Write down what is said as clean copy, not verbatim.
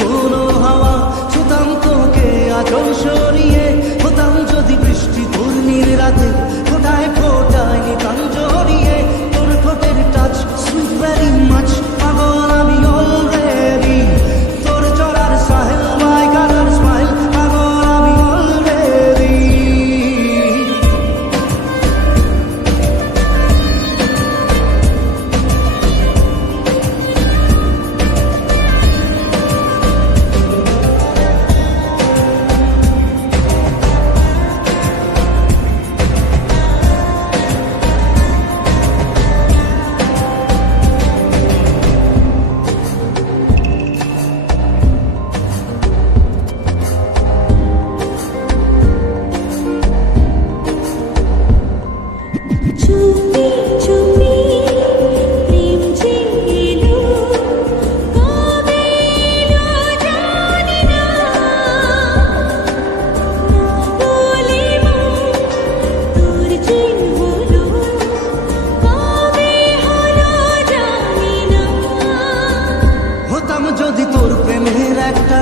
কোনো হাওয়া, ছুতাম তোকে আঁচল সরিয়ে, হতাম যদি বৃষ্টি পূর্ণির রাতে, ফোটায় ফোটায় নিতাম জড়িয়ে, তোর ঠোঁটের টাচ সুইট ভেরি মাচ, পাগল আমি অলরেডি, তোর চড়ার সাহেল মাই কালার স্মাইল, পাগল আমি অলরেডি। চুপি চুপি প্রেম যে এলো, কবে এলো জানি না, না বলে তোর যে হলো, কবে হলো জানি না। হতাম যদি তোর প্রেমের একটা